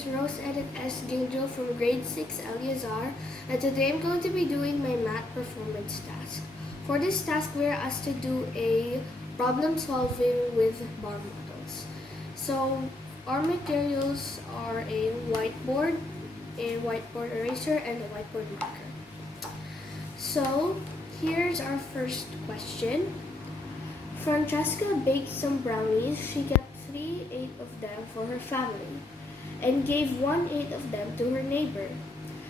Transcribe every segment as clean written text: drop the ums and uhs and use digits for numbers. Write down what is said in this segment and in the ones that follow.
is Rose Edith S. Giljo from grade 6 Eleazar, and today I'm going to be doing my math performance task. For this task, we are asked to do a problem solving with bar models. So our materials are a whiteboard eraser, and a whiteboard marker. So here's our first question. Francesca baked some brownies. She kept 3/8 of them for her family and gave 1/8 of them to her neighbor.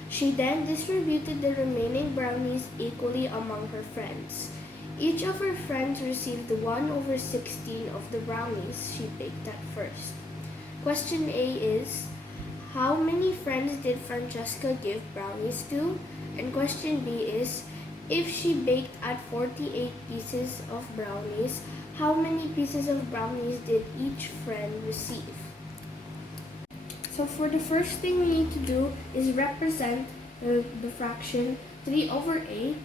She then distributed the remaining brownies equally among her friends. Each of her friends received 1/16 of the brownies she baked at first. Question A is, how many friends did Francesca give brownies to? And question B is, if she baked at 48 pieces of brownies, how many pieces of brownies did each friend receive? So for the first thing we need to do is represent the fraction 3/8.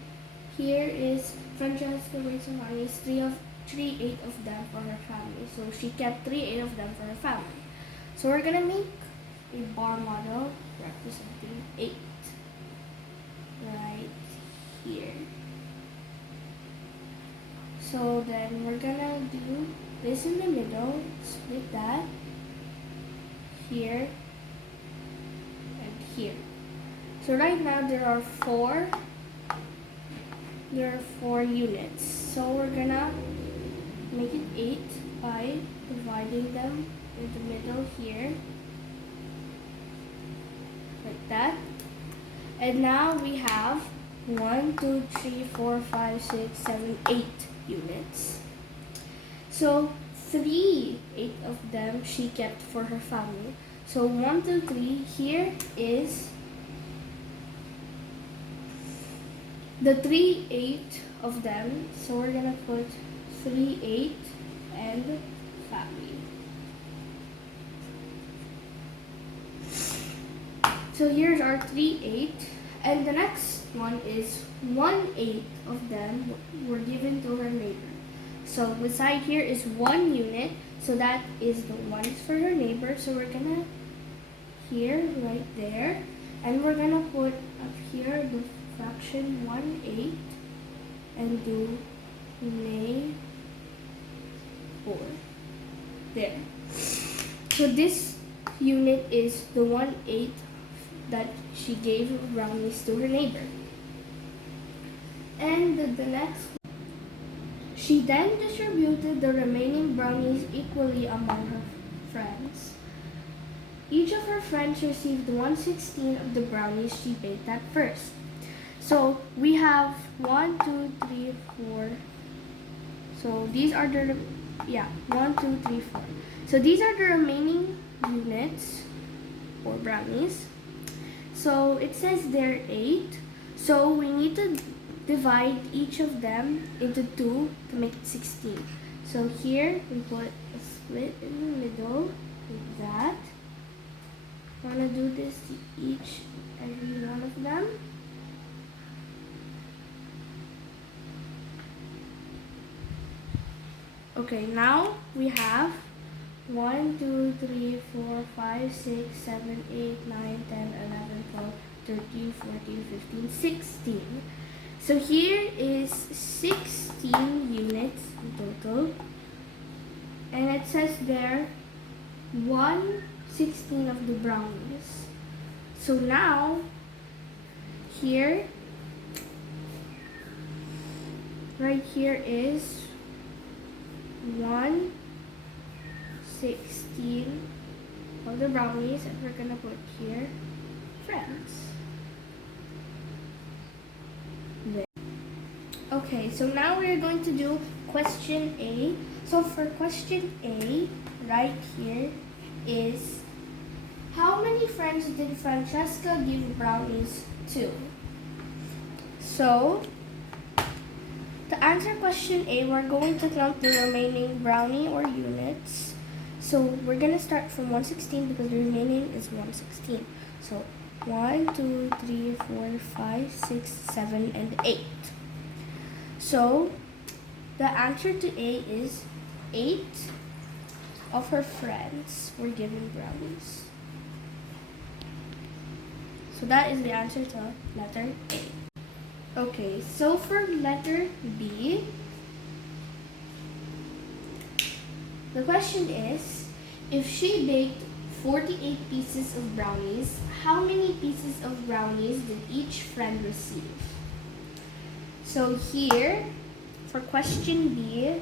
Here is Francesca baked some brownies, 3/8 of them for her family. So she kept 3/8 of them for her family. So we're gonna make a bar model representing 8 right here. So then we're gonna do this in the middle, split that here and here. So right now there are four units. So we're gonna make it 8 by dividing them in the middle here, like that. And now we have 1, 2, 3, 4, 5, 6, 7, 8 units. So 3/8 of them she kept for her family. So 1, 2, 3, here is the 3/8 of them. So we're gonna put 3/8 and family. So here's our 3/8, and the next one is 1/8 of them were given to her neighbor. So beside here is 1 unit, so that is the ones for her neighbor. So we're gonna here right there, and we're gonna put up here the fraction 1/8 and do neighbor there. So this unit is the 1/8 that she gave brownies to her neighbor. And the next, she then distributed the remaining brownies equally among her friends. Each of her friends received 1/16 of the brownies she baked at first. So we have 1, 2, 3, 4. So these are the 1, 2, 3, 4. So these are the remaining units or brownies. So it says they're 8. So we need to divide each of them into 2 to make it 16. So here we put a split in the middle like that. I'm gonna do this to every one of them. Okay, now we have 1, 2, 3, 4, 5, 6, 7, 8, 9, 10, 11, 12, 13, 14, 15, 16. So here is 16 units in total. And it says there 1/16 of the brownies. So now here, right here is 1/16 of the brownies, and we're gonna put here friends. There. Okay, so now we're going to do question A. So for question A, right here is, how many friends did Francesca give brownies to? So to answer question A, we're going to count the remaining brownie or units. So we're gonna start from 1/16 because the remaining is 1/16. So 1, 2, 3, 4, 5, 6, 7, and 8. So the answer to A is 8 of her friends were given brownies. So that is the answer to letter A. Okay, so for letter B, the question is, if she baked 48 pieces of brownies, how many pieces of brownies did each friend receive? So here, for question B,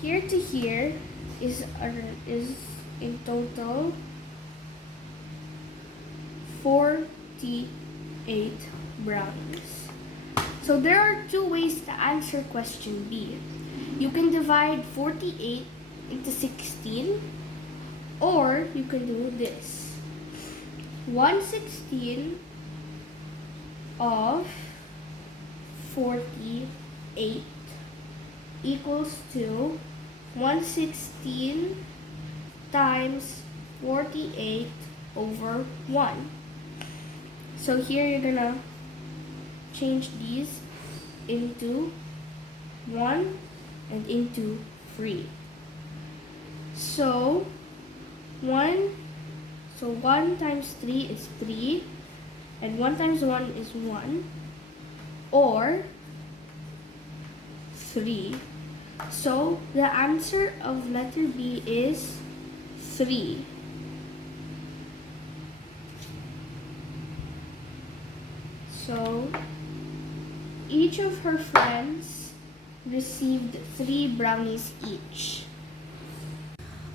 here to here is in total 48 brownies. So there are two ways to answer question B. You can divide 48 into 16, or you can do this. 1/16 of 48 equals to 1/16 times 48 over 1. So here you're gonna change these into 1 and into 3. So 1 times 3 is 3, and 1 times 1 is 1, or 3. So the answer of letter B is 3. So each of her friends received 3 brownies each.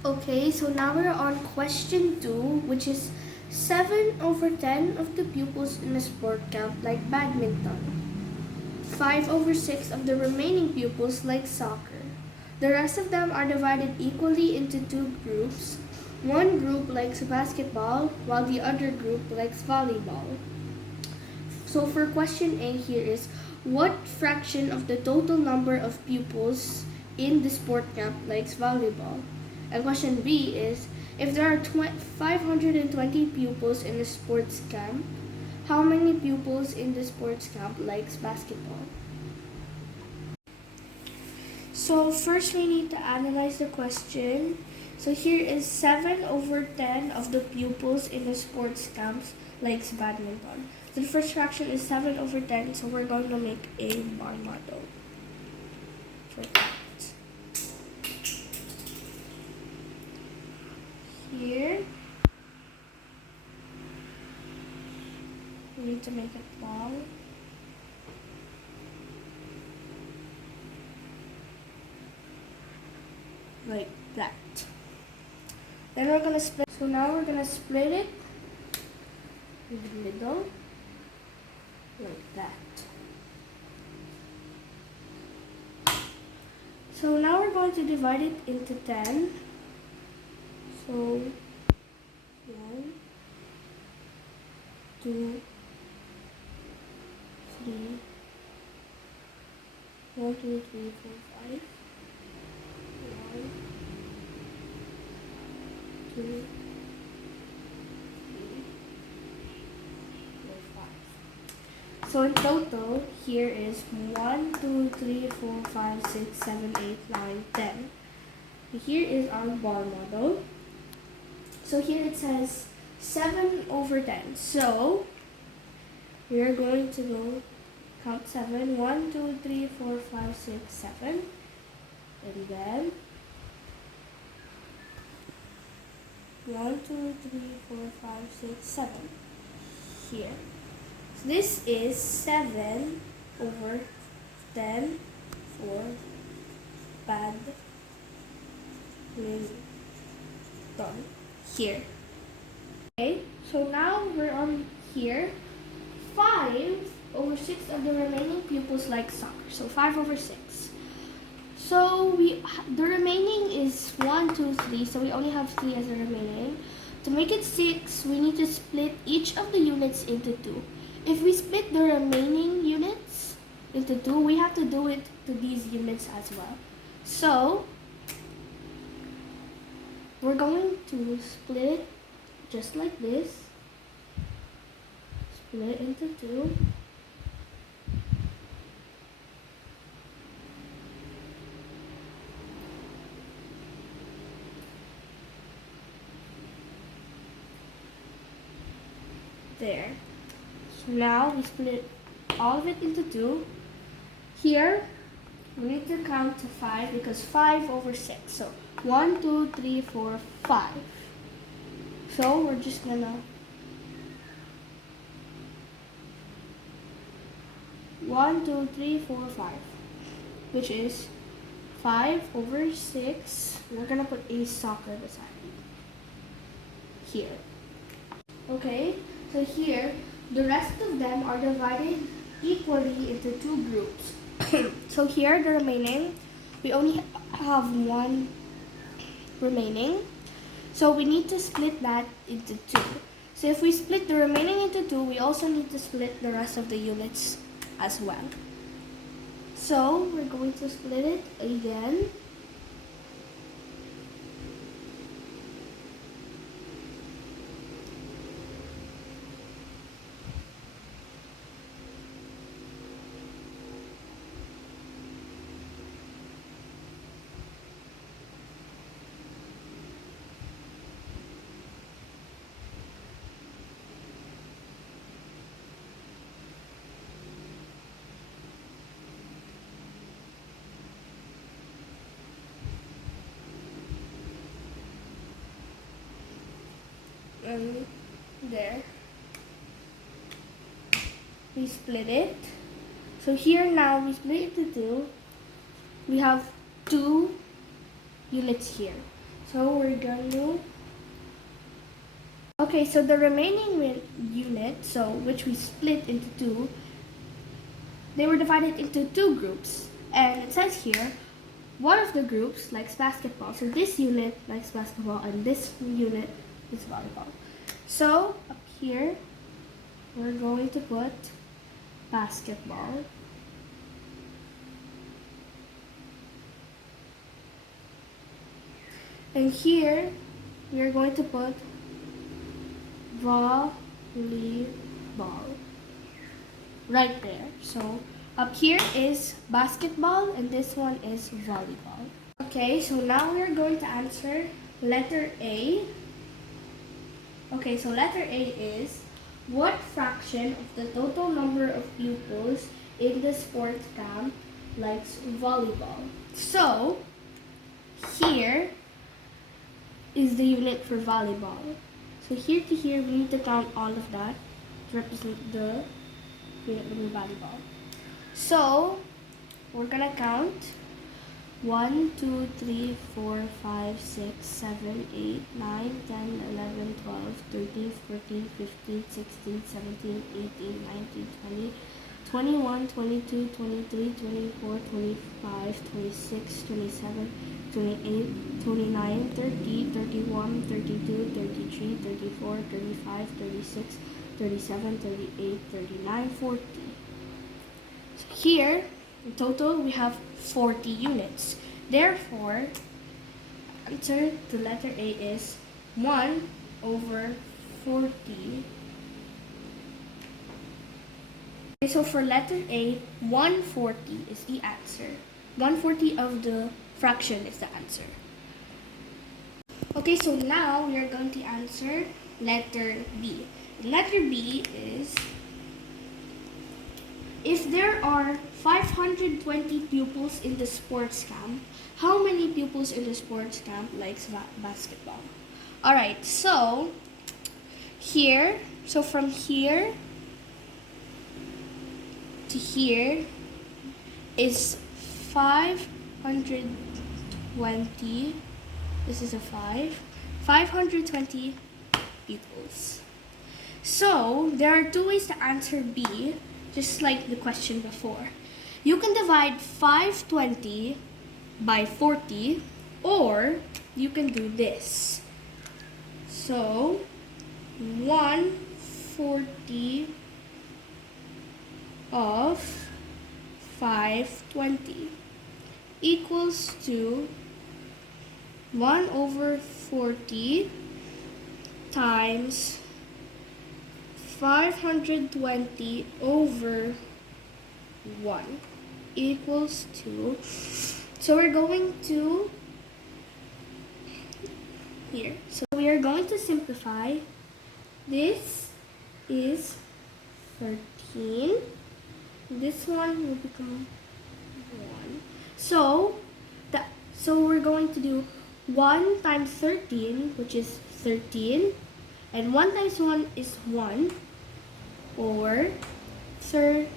Okay, so now we're on question 2, which is 7/10 of the pupils in a sport camp like badminton. 5/6 of the remaining pupils like soccer. The rest of them are divided equally into 2 groups. One group likes basketball, while the other group likes volleyball. So for question A here is, what fraction of the total number of pupils in the sport camp likes volleyball? And question B is, if there are 520 pupils in the sports camp, how many pupils in the sports camp likes basketball? So first we need to analyze the question. So here is 7/10 of the pupils in the sports camps likes badminton. So the first fraction is 7/10, so we're going to make a bar model for that. Here, we need to make it long. Like that. Then we're gonna split. So now we're gonna split it in the middle, like that. So now we're going to divide it into 10. So 1, 2, 3, 1, 2, 3, 4, 5. 1, 2, 3, 4, 5. So in total, here is 1, 2, 3, 4, 5, 6, 7, 8, 9, 10. Here is our bar model. So here it says 7/10. So we are going to go count 7. 1, 2, 3, 4, 5, 6, 7. And then 1, 2, 3, 4, 5, 6, 7. Here. So this is 7/10 for badminton. Here. Okay, so now we're on here. 5/6 of the remaining pupils like soccer. So 5/6. So the remaining is 1, 2, 3. So we only have 3 as the remaining. To make it 6, we need to split each of the units into 2. If we split the remaining units into 2, we have to do it to these units as well. So we're going to split it just like this. Split it into 2. There. So now we split all of it into 2. Here, we need to count to 5 because 5 over 6. So 1, 2, 3, 4, 5. So we're just gonna 1, 2, 3, 4, 5, which is 5 over 6. We're gonna put a soccer beside it here. Okay, so here the rest of them are divided equally into 2 groups. So here the remaining, we only have 1 remaining. So we need to split that into 2. So if we split the remaining into 2, we also need to split the rest of the units as well. So we're going to split it again. And there. We split it. So here now we split it into 2. We have 2 units here. So we're going to... Okay, so the remaining unit, so which we split into 2, they were divided into 2 groups. And it says here, one of the groups likes basketball. So this unit likes basketball and this unit is volleyball. So up here, we're going to put basketball. And here, we are going to put volleyball right there. So up here is basketball and this one is volleyball. Okay, so now we are going to answer letter A. Okay, so letter A is, what fraction of the total number of pupils in the sports camp likes volleyball? So here is the unit for volleyball. So here to here, we need to count all of that to represent the unit for volleyball. So we're gonna count 1, 2, 3, 4, 5, 6, 7, 8, 9, 10, 11, 12, 13, 14, 15, 16, 17, 18, 19, 20, 21, 22, 23, 24, 25, 26, 27, 28, 29, 30, 31, 32, 33, 34, 35, 36, 37, 38, 39, 40. So here, in total, we have 40 units. Therefore, answer to letter A is 1 over 40. Okay, so for letter A, 140 is the answer. 140 of the fraction is the answer. Okay, so now we are going to answer letter B. Letter B is, if there are 520 pupils in the sports camp, how many pupils in the sports camp likes basketball? Alright, so here, so from here to here is 520, this is a 520 pupils. So there are 2 ways to answer B, just like the question before. You can divide 520 by 40, or you can do this. So 140 of 520 equals to 1 over 40 times 520 over 1 equals to, so we're going to here. So we are going to simplify this is 13. This one will become 1. So we're going to do 1 times 13, which is 13, and 1 times 1 is 1, or 13.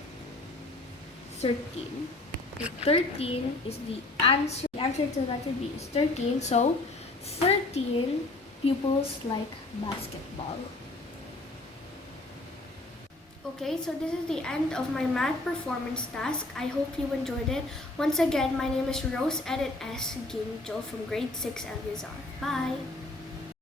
So 13 is the answer. The answer to letter B is 13. So 13 pupils like basketball. Okay, so this is the end of my math performance task. I hope you enjoyed it. Once again, my name is Rose Edit S. Ginjo from grade 6 Eleazar. Bye!